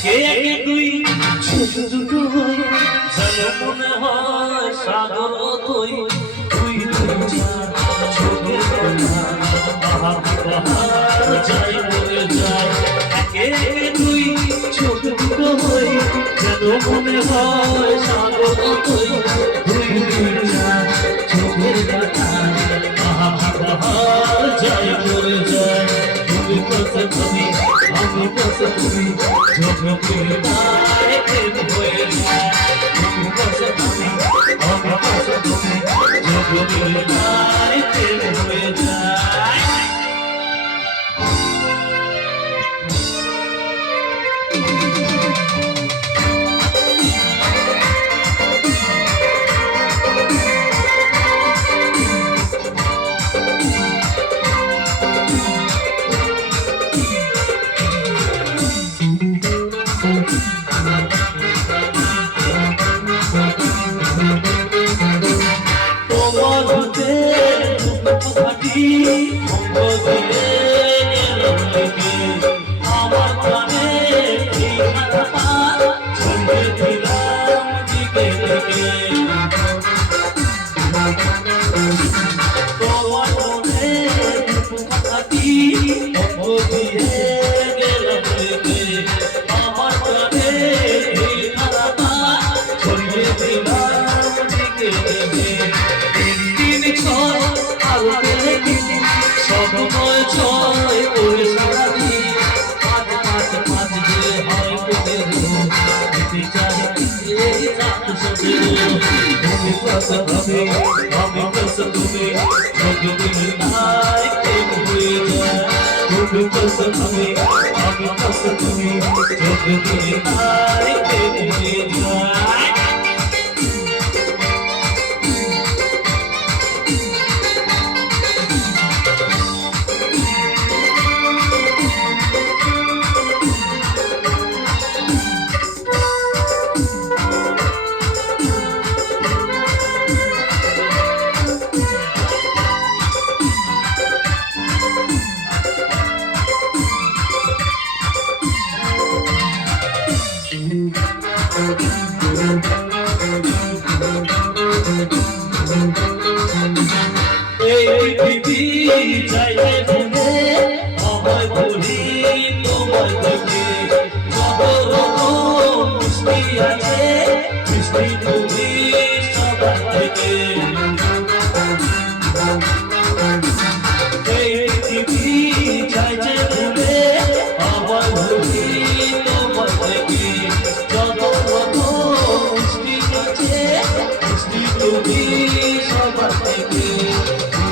একে একে দুই ছোট দুটো হই যেন মনে হয় সাগর তুই তুই চোখের কথা বাহার যাই বলে যায় একে একে দুই ছোট দুটো হই যেন মনে হয় সাগর তুই তুই চোখের কথা বাহার যাই বলে যায় তুমি কাছে তুমি আমি কাছে তুমি ঝগড়ে নাই প্রেম হয়ে যায় তুমি কাছে তুমি আমি কাছে তুমি ঝগড়ে নাই প্রেম হয়ে যায় আমার প্রাণে ছড়িয়ে দিলাম দিকে দিকে তোমার মনে কথাটি দিয়ে গেলাম দিকে আমার প্রাণে ছড়িয়ে দিলাম দিকে দিকে দিন ছয় আলো পেলে সময় ছয় করে সারাদিন পাঁচ পাঁচ পাঁচ যে হয় তোদের দিতে চাই তুমি কত হবে আমি কত তুমি যতদিন নাই প্রেম হয়ে যায় তুমি কত হবে আমি কত তুমি যতদিন নাই প্রেম হয়ে যায় এই পৃথিবী চাইলে বলে আমায় বলি তোমায় দেখে যত রকম মিষ্টি আছে মিষ্টি তুমি সবার থেকে এই পৃথিবী চাইছে বলে আমায় বলি তোমায় দেখে যত রকম মিষ্টি আছে মিষ্টি তুমি সবার থেকে তুমি